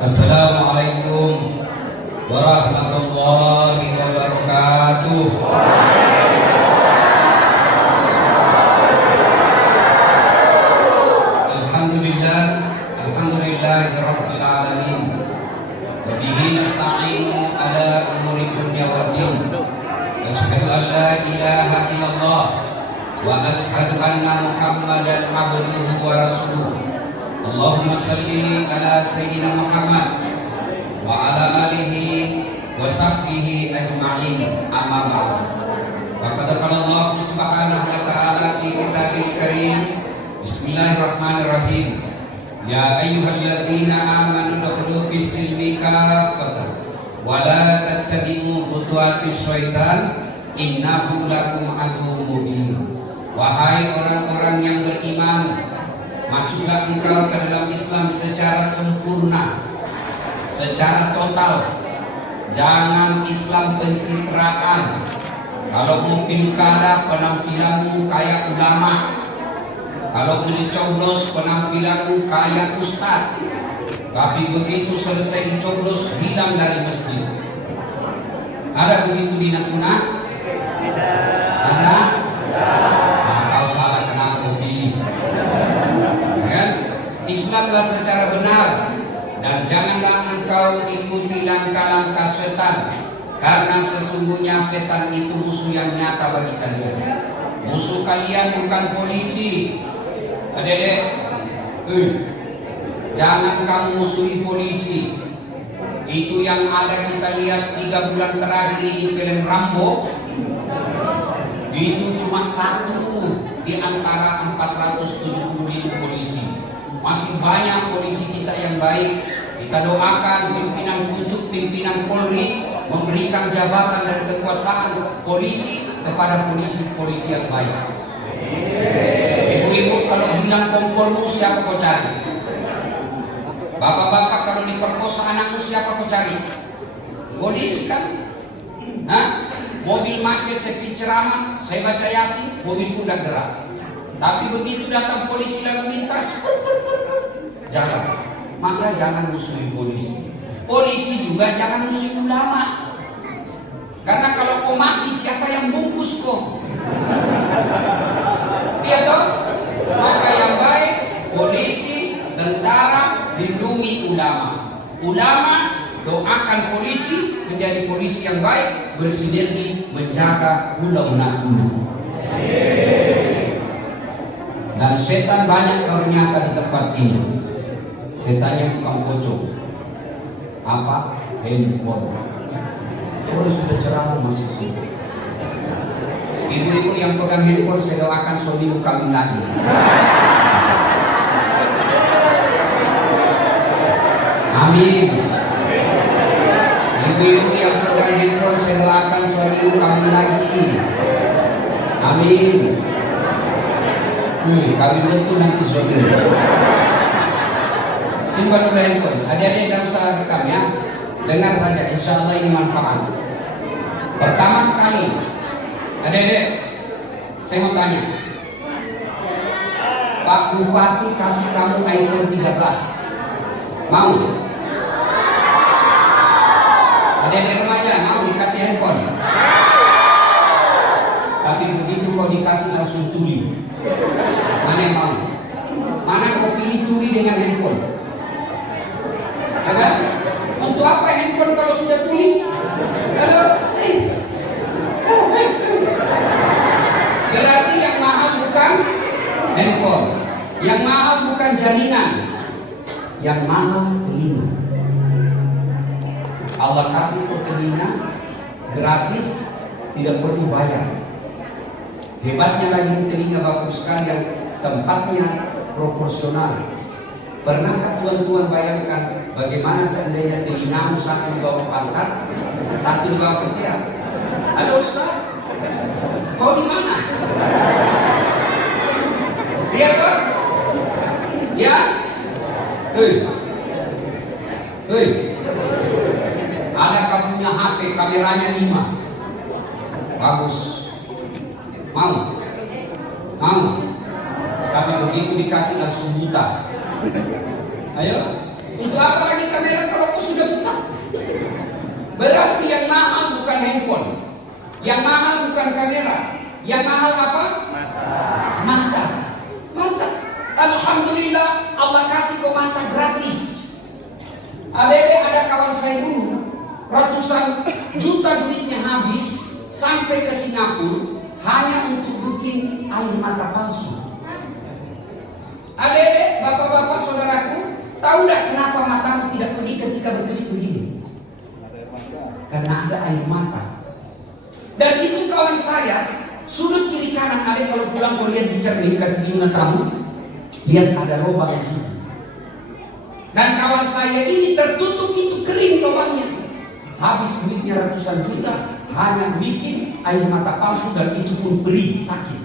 Assalamualaikum warahmatullahi wabarakatuh. Alhamdulillahirabbil alamin. Wa bihi nasta'inu ala umuri dunya waddin. Asyhadu an la ilaha illallah wa asyhadu anna Muhammadan abduhu wa rasuluh. Allahumma salli ala sayyidina Muhammad wa ala alihi wa sahbihi ajma'in, amma ba'd. Faqad qala Allah subhanahu wa ta'ala fi kitabil karim. Bismillahirrahmanirrahim. Ya ayyuhalladzina amanu udkhulu fis-silmi kaffatan wa la tattabi'u khutuwatis syaitan innahu lakum aduwwun mubin. Wahai orang-orang yang beriman, masuklah engkau ke dalam Islam secara sempurna, secara total. Jangan Islam pencitraan. Kalau mau pilkada, penampilanmu kayak ulama. Kalau mau dicoblos, penampilanmu kayak ustaz. Tapi begitu selesai dicoblos, hilang dari masjid. Ada begitu di Natuna? Ada? Nah, kau salah, kenapa kau pilih? Islamlah secara benar, dan janganlah engkau ikuti langkah-langkah setan, karena sesungguhnya setan itu musuh yang nyata bagi kalian. Musuh kalian bukan polisi. Adik-adik, jangan kamu musuhi polisi. Itu yang ada kita lihat 3 bulan terakhir ini, film Rambo. Itu cuma satu di antara 470.000 polisi. Masih banyak polisi kita yang baik. Kita doakan pimpinan pucuk, pimpinan Polri memberikan jabatan dan kekuasaan polisi kepada polisi-polisi yang baik. Ibu-ibu, kalau hilang kompormu, siapa kau cari? Bapak-bapak, kalau diperkosa anakmu, siapa kau cari? Polisi kan? Mobil macet, sepi ceramah, saya baca Yasin, mobil pun tidak gerak. Tapi begitu datang polisi lalu lintas, jangan. Maka jangan musuhi polisi. Polisi juga jangan musuhi ulama. Karena kalau kau mati, siapa yang bungkus kau? Iya toh? Maka yang baik, polisi, tentara, lindungi ulama. Ulama, doakan polisi menjadi polisi yang baik, bersinergi menjaga guna-guna. Dan setan banyak ternyata di tempat ini. Setannya tukang pocong. Apa? Handphone. Kalau sudah ceramah masih suka. Ibu-ibu yang pegang handphone, saya doakan suamimu kawin lagi. Amin. Ibu-ibu yang pegang handphone, saya doakan suamimu kawin lagi. Amin. Kawin itu nanti suami. Simpan dulu handphone. Adik-adik tidak usah rekam ya. Dengar saja, insya Allah ini manfaat. Pertama sekali, adik-adik, saya mau tanya. Pak Bupati kasih kamu iPhone 13. Mau? Adik-adik remaja mau dikasih handphone? Tapi begitu kau dikasih langsung tuli. Mana yang mau? Mana kau pilih tuli dengan handphone? Kan? Untuk apa handphone kalau sudah tuli? Berarti yang mahal bukan handphone, yang mahal bukan jaringan, yang mahal telinga. Allah kasih ke telinga gratis, tidak perlu bayar. Hebatnya lagi telinga Bapak sekalian, tempatnya proporsional. Pernahkah tuan-tuan bayangkan bagaimana seandainya telingamu satu di bawah pantat, satu di bawah ketiak? Ada Ustaz? Kau di mana? Lihat tuh? Ya? Ada kamu punya HP, kameranya 5. Bagus. Mau? Mau? Tapi begitu dikasih langsung buta. Ayo, untuk apa lagi kamera? Berarti yang mahal bukan handphone, yang mahal bukan kamera, yang mahal apa? Mata. Mata. Alhamdulillah Allah kasih kau mata gratis. Ada kawan saya dulu ratusan juta duitnya habis sampai ke Singapura hanya untuk bikin air mata palsu. Adik-adik, bapak-bapak, saudaraku, tahu tidak kenapa matamu tidak pergi ketika berkedip begini? Karena ada air mata. Dan itu kawan saya, sudut kiri kanan adik kalau pulang kau lihat di cermin kasih gimana tamu, lihat ada lubang di situ. Dan kawan saya ini tertutup itu kering lubangnya. Habis duitnya ratusan juta hanya bikin air mata palsu dan itu pun perih sakit.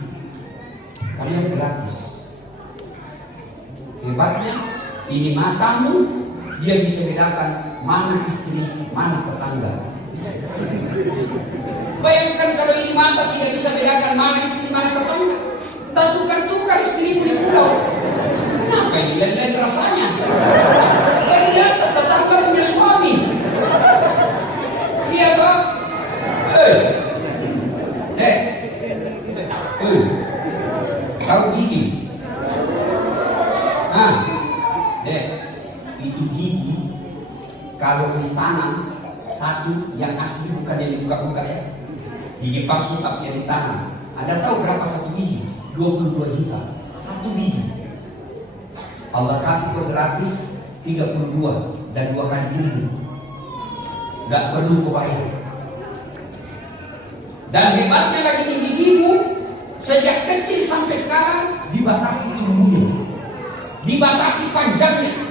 Kalian gratis. Hebatnya ini matamu dia bisa bedakan mana istri, mana tetangga. Bayangkan kalau ini mata tidak bisa bedakan mana istri, mana tetangga. Dan tukar-tukar istri di pulau. Kenapa ini lain-lain rasanya? Ternyata tetangga punya suami. Iya Pak. Kau gigi. Itu gigi kalau ditanam satu yang asli bukan yang dibuka-buka ya. Gigi palsu tapi yang ditanam. Anda tahu berapa satu gigi? 22 juta satu biji. Allah kasih kau gratis 32 dan 2 kali gigi. Gak perlu kau bayar. Dan hebatnya lagi di gigimu sejak kecil sampai sekarang dibatasi ilmunya, dibatasi panjangnya.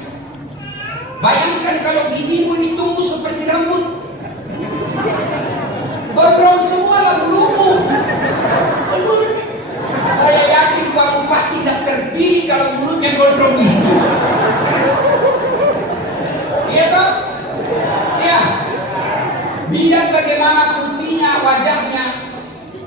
Bayangkan kalau gigimu ini tumbuh seperti rambut, gondrong semua lalu lumpuh. Saya yakin Pak Bupati tidak terpilih kalau mulutnya gondrong ini. Iya toh? Ya. Lihat bagaimana putihnya wajahnya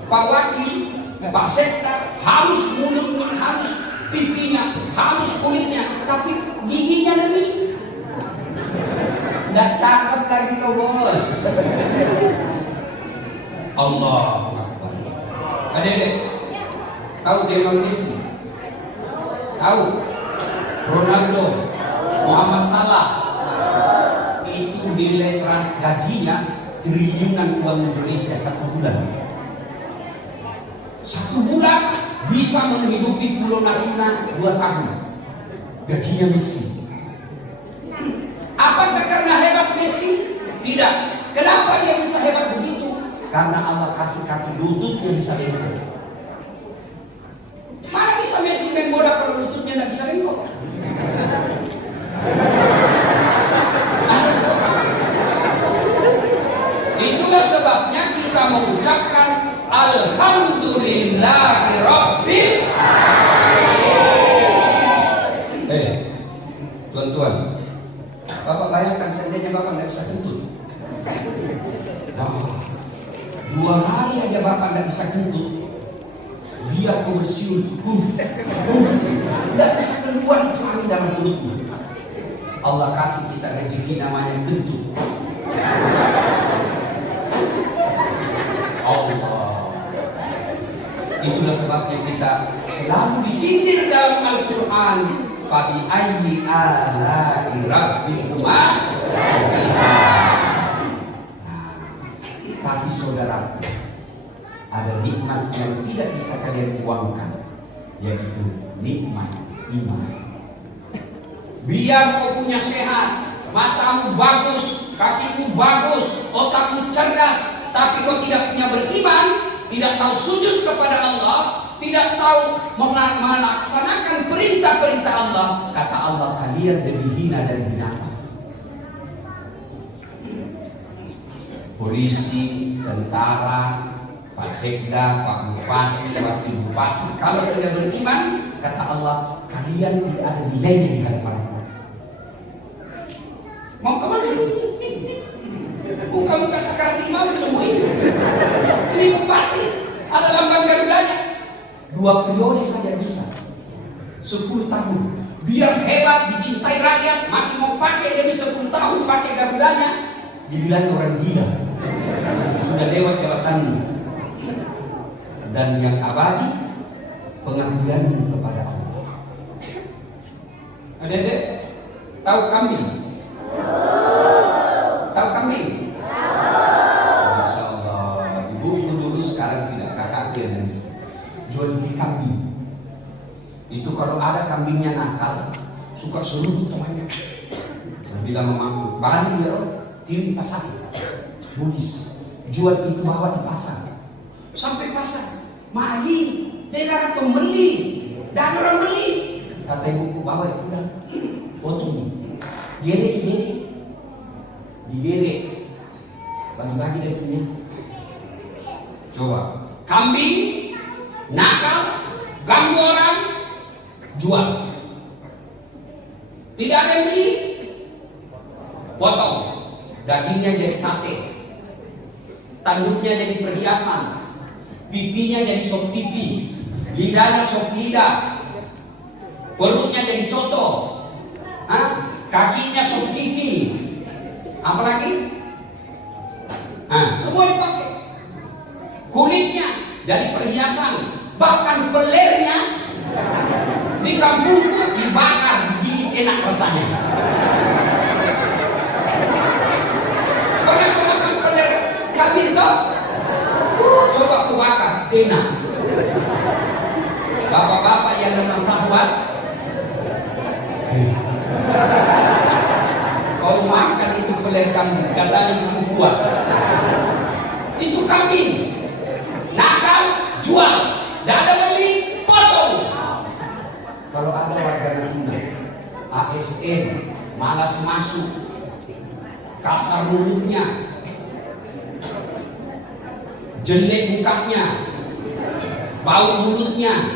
Pak Wakil, Pak Sekda, halus mulutnya, halus pipinya, halus kulitnya, tapi giginya lebih. Tidak cakep lagi kau bos. Allah Akbar. Adik-adik, tahu Lionel Messi? Tahu Ronaldo, Muhammad Salah? Itu nilai gajinya triliunan uang Indonesia 1 bulan. 1 bulan bisa menghidupi Pulau Natuna 2 tahun. Gajinya Messi. Apakah karena hebat Messi? Tidak. Kenapa dia bisa hebat begitu? Karena Allah kasih kaki lututnya bisa bengkok. Mana bisa Messi main bola kalau lututnya tidak bisa bengkok? Itulah sebabnya kita mengucapkan Alhamdulillahirabbil alamin. Tuan-tuan, Bapak bayangkan seandainya Bapak tidak bisa kentut. 2 hari aja Bapak tidak bisa kentut, dia bersiul, tidak bisa keluar itu angin dalam mulutmu. Allah kasih kita rezeki namanya kentut. Allah. Itulah sebabnya kita selalu disindir dalam Al-Quran. Fabi ayyi ala'i rabbikuma. Tapi saudara, ada nikmat yang tidak bisa kalian uangkan, yaitu nikmat iman. Biar kau punya sehat, matamu bagus, kakimu bagus, otakmu cerdas, tapi kau tidak punya beriman, tidak tahu sujud kepada Allah, tidak tahu melaksanakan perintah-perintah Allah, kata Allah kalian lebih hina dari binatang. Polisi, tentara, Pak Sekda, Pak Bupati, Wakil Bupati, kalau tidak beriman, kata Allah kalian tidak ada nilainya di hadapan Allah. Mau kemana? Buka-buka sakaratul maut semua ini. Ini bupati, ada lambang Garudanya. 2 periode saja bisa. 10 tahun. Biar hebat, dicintai rakyat, masih mau pakai dia 10 tahun pakai Garudanya. dibilang orang gila, sudah lewat jabatanmu. Dan yang abadi pengabdianmu kepada Allah. Adik-adik, tahu kambing? Tahu kambing? Masya Allah, ibu dulu sekarang tidak kakak dia jual beli kambing. Itu kalau ada kambingnya nakal, suka suruh temannya. Bilang mamaku, balik ya, tiri pasar, Budis, jual itu bawa di pasar. Sampai pasar, Maji, dia kata beli, dan orang beli. Kata ibuku, bawa itu dah, potong nih, digerek, bagi-bagi dia punya. Coba, kambing, nakal, ganggu orang, jual. Tidak ada yang beli, potong, dagingnya jadi sate, tanduknya jadi perhiasan, pipinya jadi sop pipi, lidahnya sop lidah, perutnya jadi coto, kakinya sop kiki, apalagi? Semua dipakai. Kulitnya jadi perhiasan, bahkan pelernya di kampungku dibakar, digigit enak rasanya. Pernah makan peler kambing toh? Coba aku bakar, enak. Bapak-bapak yang lemah sahabat, kau makan itu peler kambing, katanya itu buat. Itu kambing, nakal, jual, tidak ada beli, potong. Kalau ada warga Natuna, ASN, malas masuk, kasar mulutnya, jelek mukanya, bau mulutnya,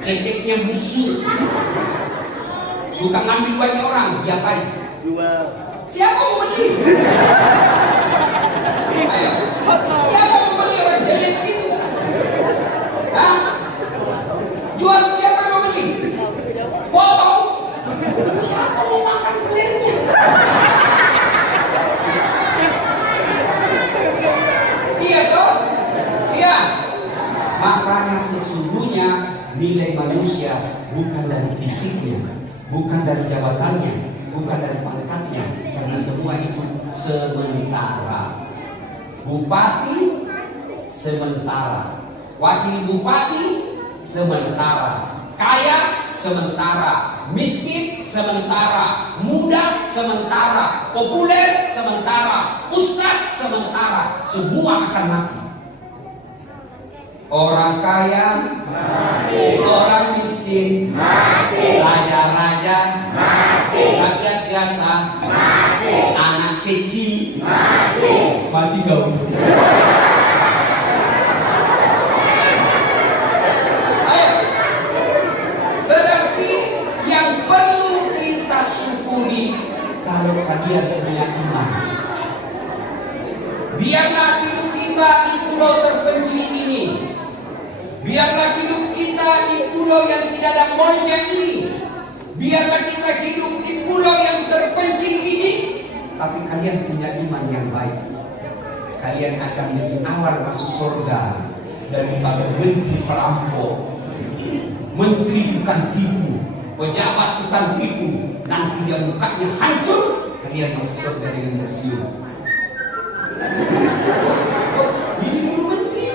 keteknya busuk, suka ngambil duitnya orang, diapain? Jual. Siapa mau beli? Ayo, siapa mau beli orang jelek itu? Jual, siapa mau beli? Potong. Siapa mau makan pelernya? Iya toh? Iya. Makanya sesungguhnya nilai manusia bukan dari fisiknya, bukan dari jabatannya, bukan dari pangkatnya, karena semua itu sementara. Bupati sementara, wakil bupati sementara, kaya sementara, miskin sementara, muda sementara, populer sementara, ustaz sementara, semua akan mati. Orang kaya mati, orang miskin mati, raja-raja mati, rakyat biasa mati, anak kecil mati kau. Berarti yang perlu kita syukuri kalau kalian punya iman. Biarlah hidup kita di pulau terpencil ini, biarlah hidup kita di pulau yang tidak ada molnya ini, biarlah kita hidup di pulau yang terpencil ini, tapi kalian punya iman yang baik. Kalian akan lebih awal masuk surga daripada menteri perampok, menteri tukang tipu, pejabat tukang tipu. Nanti dia mukanya hancur, kalian masuk surga dengan tersium. Ini dulu menteri,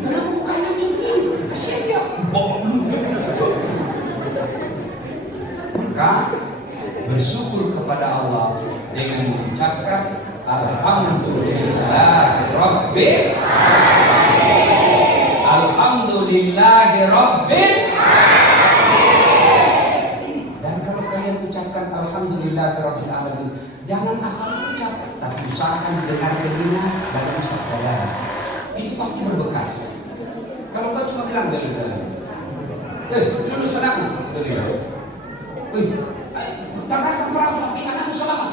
kenapa mukanya hancur ini? Kasihan dia, bawa lu. Maka bersyukur kepada Allah dengan mengucapkan Alhamdulillahirabbil alamin. Alhamdulillahirabbil alamin. Dan kalau kalian ucapkan Alhamdulillahirabbil alamin, jangan asal ucap, tapi usahakan dengar telinga dan usap dada. Itu pasti berbekas. Kalau kau cuma bilang dari dulu senang, tangan perang tapi anakku selamat.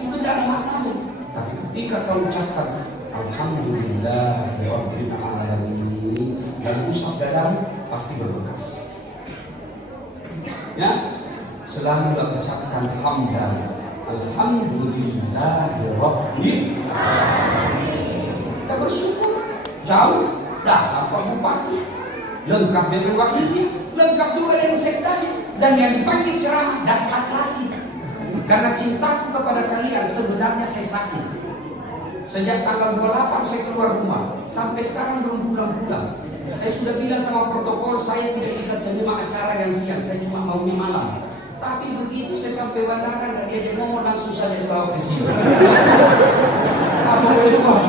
Itu tidak ada maknanya. Tapi ketika kau ucapkan Alhamdulillahirabbil alamin dan usap dadamu, pasti berbekas. Ya, selama kau ucapkan hamdan Alhamdulillahirabbil alamin. Kita bersyukur. Jauh datang Pak Bupati, lengkap dengan wakilnya, lengkap juga dengan sekretanya, dan yang dipanggil ceramah dasar lagi. Karena cintaku kepada kalian sebenarnya saya sakit. Sejak tanggal 28 saya keluar rumah, sampai sekarang belum pulang-pulang. Saya sudah bilang sama protokol saya tidak bisa terima acara yang siang, saya cuma mau di malam. Tapi begitu saya sampai bandara dan dia ngomong langsung saja dibawa ke sini. Apa boleh buat?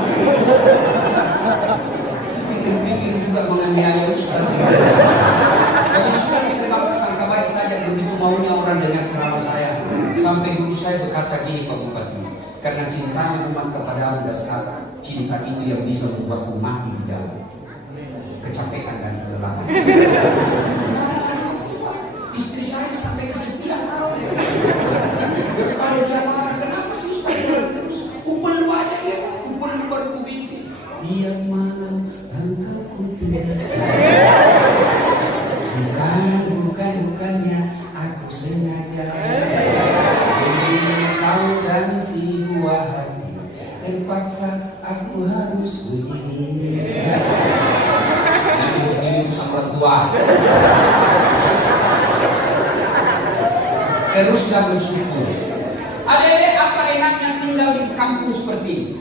Pikir-pikir juga menganiaya Ustaz. Tapi sudah saya sangka baik saja begitu maunya orang dengar ceramah saya. Sampai guru saya berkata gini, Pak Bupati, karena cinta umat kepada dasar cinta itu yang bisa membuatku mati di jalan, kecapean dan kelelahan. Istri saya sampai kesepian tahu. Daripada dia marah, kenapa sih Ustaz jalan terus? Kupel lu aja dia, kupel lu baru kubisi. Dia mana engkau putih. Bukannya aku sengaja. Kau dan si buah hati, terpaksa aku harus begini. Ini urusan orang tua. Teruslah bersyukur. Adik-adik, apa enaknya tinggal di kampung seperti ini,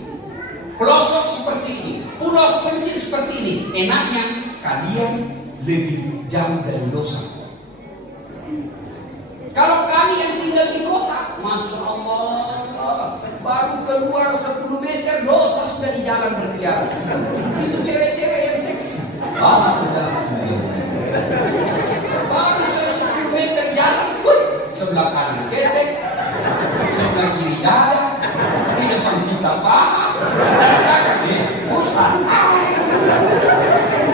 pelosok seperti ini, pulau kecil seperti ini. Enaknya kalian lebih jauh dari dosa. Kalau kami yang tinggal di kota, Masya Allah, baru keluar 10 meter dosa sudah di jalan berkeliaran. Itu cewek-cewek yang seksi. Baru 10 meter jalan, sebelah kanan ketek, sebelah kiri dada, di depan kita paha, bosan.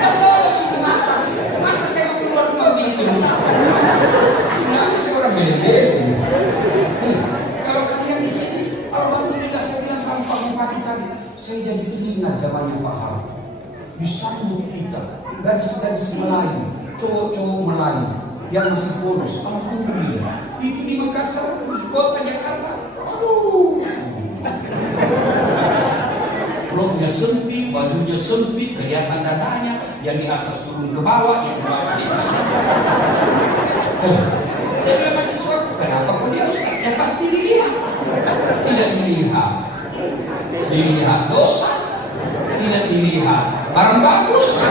Terus itu mata. Masa saya mau keluar rumah begini terus? Nanti saya orang beda. Kalau kalian di sini, alhamdulillah saya bilang sama Pak Bupati tadi, saya jadi teringat zamannya Pak Harto. Disambut kita, gadis-gadis Melayu, cowok-cowok Melayu yang masih polos. Alhamdulillah. Itu di Makassar, di kota Jakarta. Aduh. Roknya sempit, bajunya sempit, kelihatan dadanya, yang di atas turun ke bawah, yang ke bawah di atas. Dia bilang mahasiswa, kenapa kok dia Ustaz? Ya pasti dilihat. Tidak dilihat. Dilihat dosa, tidak dilihat barang bagus.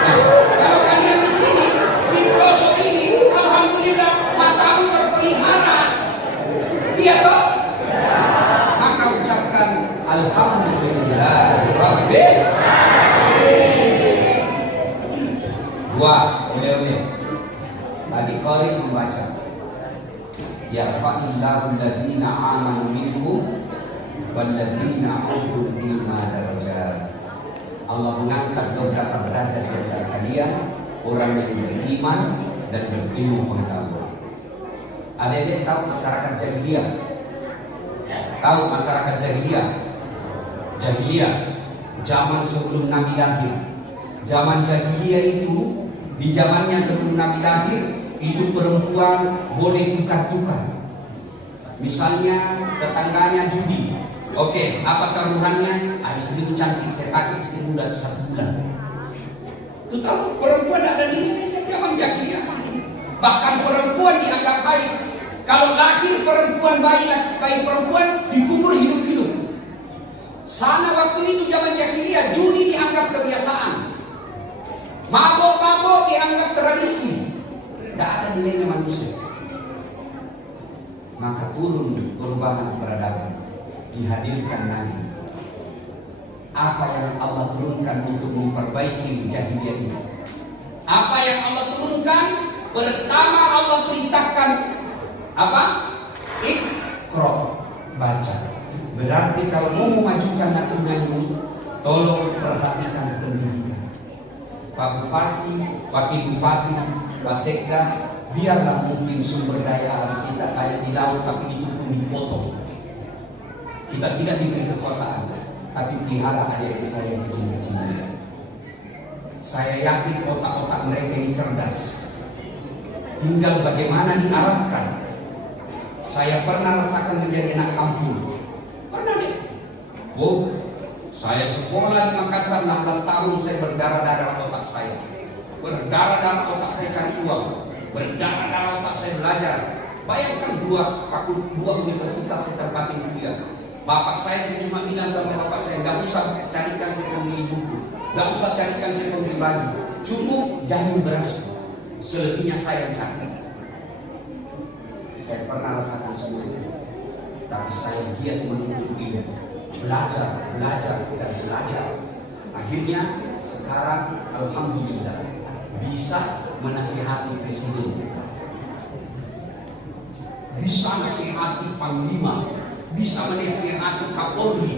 Nah, kalau kalian di sini, di pelosok ini, alhamdulillah matamu terpelihara. Iya toh? Maka ucapkan alhamdulillah rabbil alamin. Dua, oleh-oleh. Tadi Qari membaca, yarfa'illahu alladhina amanu minkum walladzina utul ilma darajat. Allah mengangkat beberapa derajat di antara kalian, orang yang beriman dan berilmu pengetahuan. Adik-adik tahu masyarakat jahiliyah? Tahu masyarakat jahiliyah? Jahiliyah zaman sebelum Nabi lahir. Zaman jahiliyah itu, di zamannya sebelum Nabi lahir, itu perempuan boleh tukar-tukar. Misalnya tetangganya judi. Oke, apa taruhannya? Istriku cantik, saya pakai istri muda 1 bulan. Itu tahu perempuan ada nilainya zaman jahiliyah. Bahkan perempuan dianggap baik. Kalau lahir perempuan bayi perempuan dikubur hidup-hidup. Sana waktu itu zaman jahiliyah, judi dianggap kebiasaan. Mabok-mabok dianggap tradisi. Tidak ada nilainya manusia. Maka turun perubahan peradaban, dihadirkan Nabi. Apa yang Allah turunkan untuk memperbaiki jahiliyah ini? Apa yang Allah turunkan? Pertama Allah perintahkan apa? Iqra, baca. Berarti kalau mau memajukan natuna ini, tolong perhatikan pendidikan. Pak Bupati, Wakil Bupati, Pak Sekda, biarlah mungkin sumber daya alam kita ada di laut, tapi itu pun dipotong. Kita tidak diberi kekuasaan, tapi pelihara adik-adik saya yang kecil-kecil. Saya yakin otak-otak mereka ini cerdas. Tinggal bagaimana diarahkan. Saya pernah rasakan menjadi anak kampung. Pernah deh. Oh, saya sekolah di Makassar 16 tahun, saya berdarah-darah otak saya. Berdarah-darah otak saya cari uang. Berdarah-darah otak saya belajar. Bayangkan dua universitas saya tempatin kuliah. Bapak saya cuma bilang sama bapak saya, nggak usah carikan saya pembeli buku, nggak usah carikan saya pembeli baju, cukup jamu beras. Selebihnya saya cari. Saya pernah rasakan semuanya, tapi saya giat menuntut ilmu, belajar, dan belajar. Akhirnya sekarang alhamdulillah bisa menasihati presiden, bisa menasihati panglima, bisa menasihati Kapolri.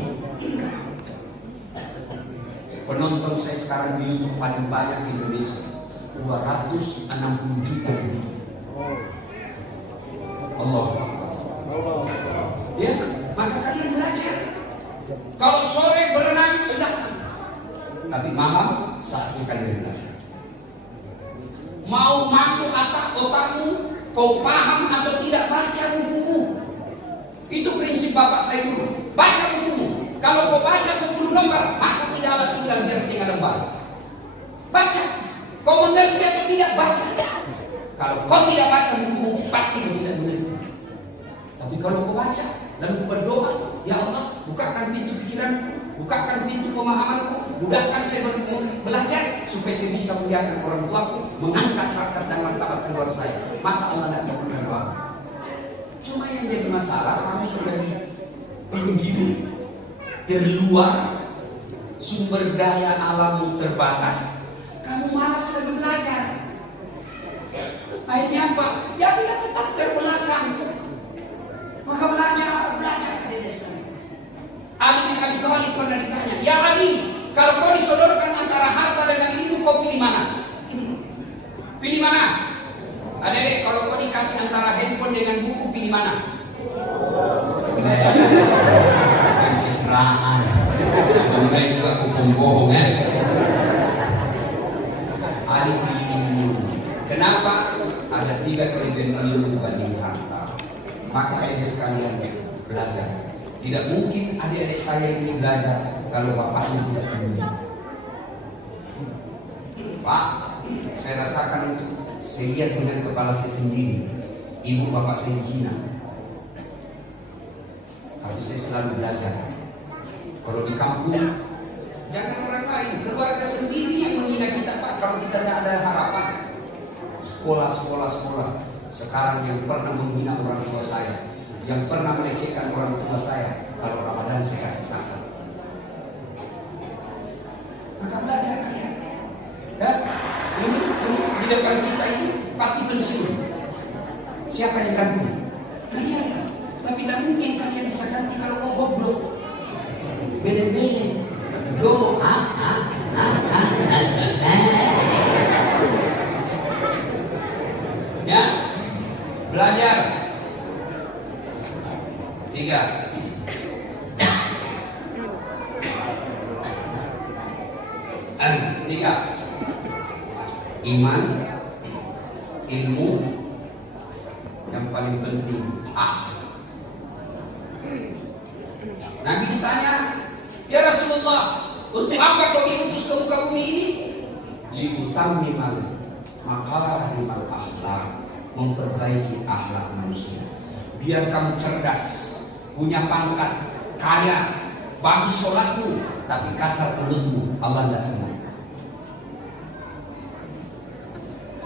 Penonton saya sekarang di YouTube paling banyak di Indonesia, 260 juta lebih. Allah. Ya, maka kalian belajar. Kalau sore berenang sudah, tapi malam saatnya kalian belajar. Mau masuk otakmu, kau paham atau tidak, baca bukumu. Itu prinsip bapak saya dulu. Baca bukumu. Kalau kau baca 10 lembar, masa tidak tinggal biar setengah lembar. Baca. Kau mengerti atau tidak, baca. Kalau kau tidak baca bukumu, pasti kau tidak mengerti. Tapi kalau kau baca, lalu berdoa, ya Allah, bukakan pintu pikiranku, bukakan pintu pemahamanku, mudahkan saya belajar, supaya saya bisa membiarkan orang tuaku mengangkat harkat dan martabat keluar saya. Masa Allah tidak memberikan doa? Cuma yang jadi masalah, kamu sudah di terluar, sumber daya alammu terbatas, kamu malas lagi belajar. Akhirnya apa? Ya kita tetap terbelakang. Maka belajar dari sekali. Ali bin Abi Thalib pernah ditanya, ya Ali, kalau kau disodorkan antara harta dengan ilmu, kau pilih mana? Pilih mana? Adek, kalau kau dikasih antara handphone dengan buku, pilih mana? Pencitraan. Sebenarnya juga bohong kan? Ali pilih ilmu. Kenapa? Ada 3 kelebihan ilmu dibanding harta. Maka adik sekalian belajar. Tidak mungkin adik-adik saya ini belajar kalau bapaknya tidak peduli. Pak, saya rasakan itu. Saya lihat dengan kepala saya sendiri. Ibu bapak saya hina. Tapi saya selalu belajar. Kalau di kampung, jangan orang lain, keluarga sendiri yang menghina kita, Pak. Kalau kita tidak ada harapan. Sekolah. Sekarang yang pernah menghina orang tua saya, yang pernah melecehkan orang tua saya, kalau Ramadan saya kasih zakat. Maka belajar kalian. Dan ini di depan kita ini pasti pensiun. Siapa yang ganti? Kalian. Tapi tidak mungkin kalian bisa ganti kalau kau goblok. Bele-bele. Ya. Belajar. 3. Iman, ilmu, yang paling penting akhlak. Nabi ditanya, ya Rasulullah, untuk apa kau diutus ke muka bumi ini? Liutammimal makarimal akhlak, memperbaiki akhlak manusia. Biar kamu cerdas, punya pangkat, kaya, bagus sholatmu, tapi kasar mulutmu, Allah tidak senang.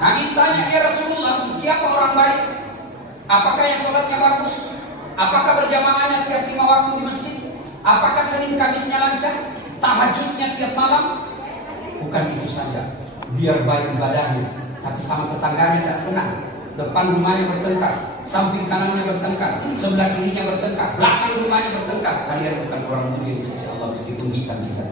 Nabi tanya, ya Rasulullah, siapa orang baik? Apakah yang sholatnya bagus? Apakah berjamaahnya tiap 5 waktu di masjid? Apakah Senin Kamisnya lancar? Tahajudnya tiap malam? Bukan itu saja, biar baik ibadahnya, tapi sama tetangganya tidak senang. Depan rumahnya bertengkar, samping kanannya bertengkar, sebelah kirinya bertengkar, belakang rumahnya bertengkar. Kalian bukan orang mulia di sisi Allah meskipun hitam kita.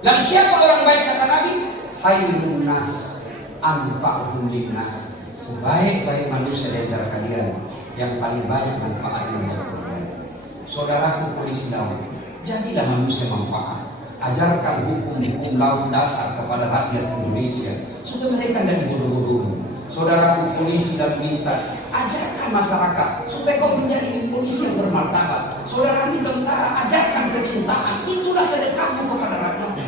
Lalu siapa orang baik kata Nabi? Khairun nas anfa'uhum linnas. Sebaik-baik manusia di antara kalian yang paling banyak manfaatnya untuk kalian. Saudaraku polisi laut, jadilah manusia manfaat. Ajarkan hukum-hukum laut dasar kepada rakyat Indonesia supaya mereka tidak dibodoh-bodohi. Saudaraku polisi lalu lintas, ajarkan masyarakat supaya kau menjadi polisi yang bermartabat. Saudara di tentara, ajarkan kecintaan. Itulah sedekahmu kepada rakyat.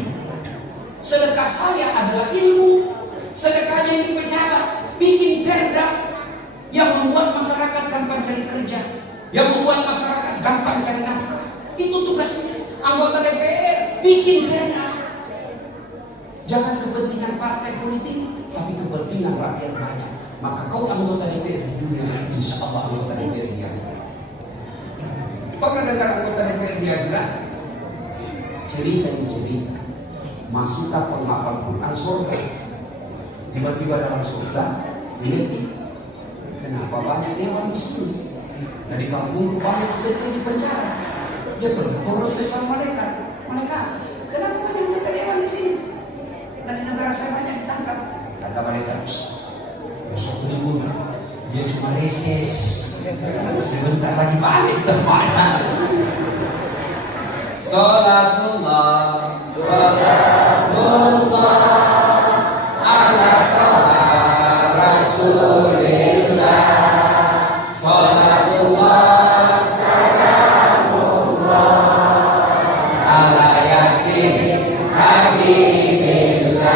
Sedekah saya adalah ilmu. Sedekahnya ini pejabat, bikin perda yang membuat masyarakat gampang cari kerja, yang membuat masyarakat gampang cari nafkah. Itu tugasnya. Anggota DPR bikin perda. Jangan kepentingan partai politik, tapi kepentingan rakyat banyak. Maka kau anggota DPR di dunia, insya Allah anggota DPR dia. Pernah dengar anggota DPR dia bilang, cerita ini cerita, masuklah penghafal Quran surga. Tiba-tiba dalam surga, diletik, kenapa banyak dewan di sini? Nah di kampung banyak kita di penjara. Dia berprotes sama mereka, kenapa banyak mereka dewan di sini? Dan di negara saya banyak ditangkap. Kata mereka, besok dibunuh. Dia cuma reses. Sebentar lagi balik tempatnya. Salatullah, salatullah ala taha rasulillah. Salatullah, salamullah ala yasin habibillah.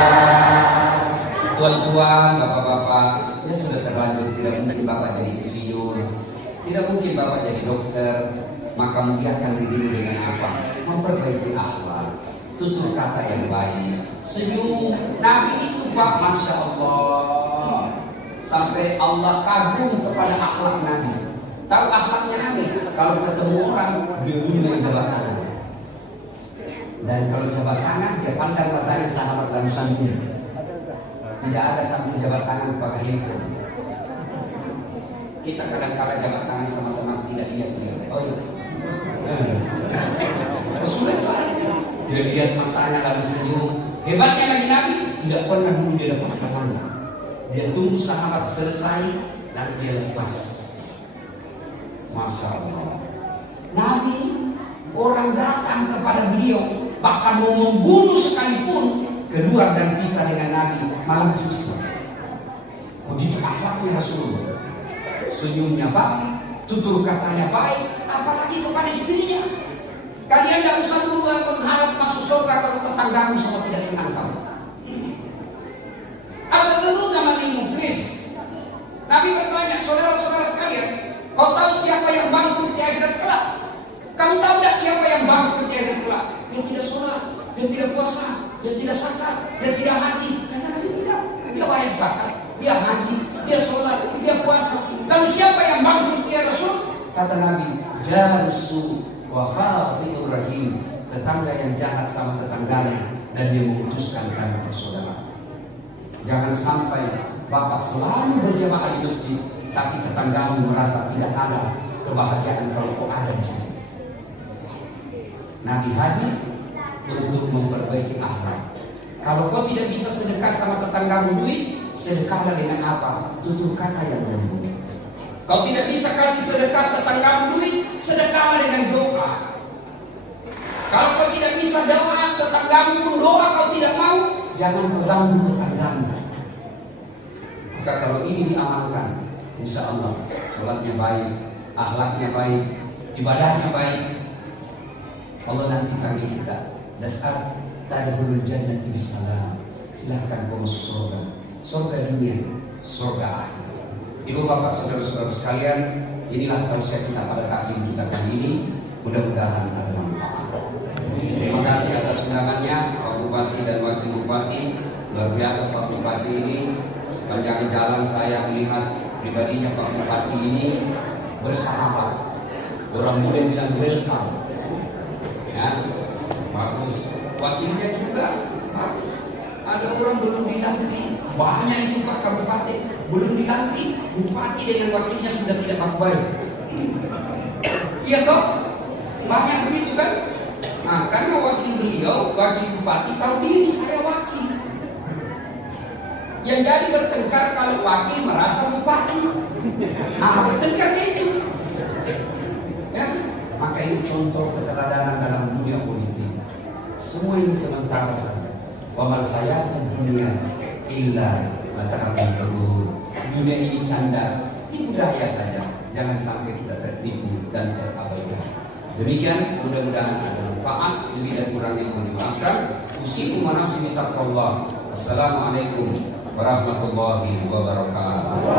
Tuan-tuan, bapak-bapak, ya sudah terlanjur, tidak mungkin bapak jadi insinyur, tidak mungkin bapak jadi dokter. Maka muliakan dirimu dengan apa? Memperbaiki akhlak, tutur kata yang baik, senyum. Nabi itu Pak, Masya Allah, sampai Allah kagum kepada akhlak Nabi. Tahu akhlaknya Nabi? Kalau ketemu orang, dia undang jabat tangan. Dan kalau jabat tangan, dia pandang matanya sahabat langsung. Tidak ada satu jabat tangan pakai handphone. Kita kadang-kadang jabat tangan sama teman tidak lihat dia. Oh iya. Sudah dia lihat matanya lalu senyum. Hebatnya lagi Nabi tidak pernah dulu dia lepas tangannya. Dia tunggu sahabat selesai dan dia lepas. Masya Allah. Nabi, orang datang kepada beliau bahkan mau membunuh sekalipun, keluar dan pisah dengan Nabi, malah susah. Begitu akhlaknya Rasulullah. Senyumnya baik, tutur katanya baik, apalagi kepada istrinya. Kalian tidak usah dulu mengharap masuk surga kalau tetanggamu semua tidak senang kamu. Apa dulu namanya muflis? Nabi bertanya, saudara-saudara sekalian, kau tahu siapa yang bangkrut di akhirat kelak? Kamu tahu tidak siapa yang bangkrut di akhirat kelak? Yang tidak sholat, yang tidak puasa, yang tidak zakat, yang tidak haji. Kata Nabi tidak. Dia bayar zakat, dia haji, dia sholat, dia puasa. Lalu siapa yang bangkrut ya Rasul? Kata Nabi, jarsu wa khati'ur rahim, tetangga yang jahat sama tetangganya dan dia memutuskan tali persaudaraan. Jangan sampai bapak selalu berjamaah di masjid, tapi tetanggamu merasa tidak ada kebahagiaan kalau kau ada di sini. Nabi hadir untuk memperbaiki akhlak. Kalau kau tidak bisa sedekah sama tetanggamu duit, sedekahlah dengan apa? Tutur kata yang lembut. Kau tidak bisa kasih sedekah tetanggamu duit, sedekahlah dengan doa. Kalau kau tidak bisa doa, tetanggamu pun doa, kau tidak mau, jangan mengganggu tetanggamu. Maka kalau ini diamalkan, insya Allah salatnya baik, akhlaknya baik, ibadahnya baik, Allah nanti panggil kita, dasar tadkhulul jannati bisalam. Silahkan kau masuk surga, surga dunia, surga akhir. Ibu bapak saudara-saudara sekalian, inilah tausiah kita pada taklim kita kali ini. Mudah-mudahan ada manfaat. Terima kasih atas undangannya Pak Bupati dan Wakil Bupati. Luar biasa Pak Bupati ini. Sepanjang jalan saya melihat pribadinya Pak Bupati ini bersahabat. Orang boleh bilang welcome. Ya, bagus. Wakilnya juga bagus. Ada orang belum dilantik, banyak itu Pak Kabupaten belum dilantik, bupati dengan wakilnya sudah tidak baik. Iya toh, banyak begitu kan? Nah, karena wakil beliau, wakil bupati tahu diri saya wakil. Yang jadi bertengkar kalau wakil merasa bupati. Nah, bertengkar itu. Ya, maka ini contoh keteladanan dalam dunia politik. Semua ini sementara saja. Wa mal hayatud dunya illa mata'ul ghurur. Dunia ini canda. Ini budaya saja, jangan sampai kita tertipu dan terabaikan. Demikian, mudah-mudahan bermanfaat. Lebih dan kurangnya mohon dimaafkan. Usikum wa nafsi bi taqwallah. Assalamualaikum warahmatullahi wabarakatuh.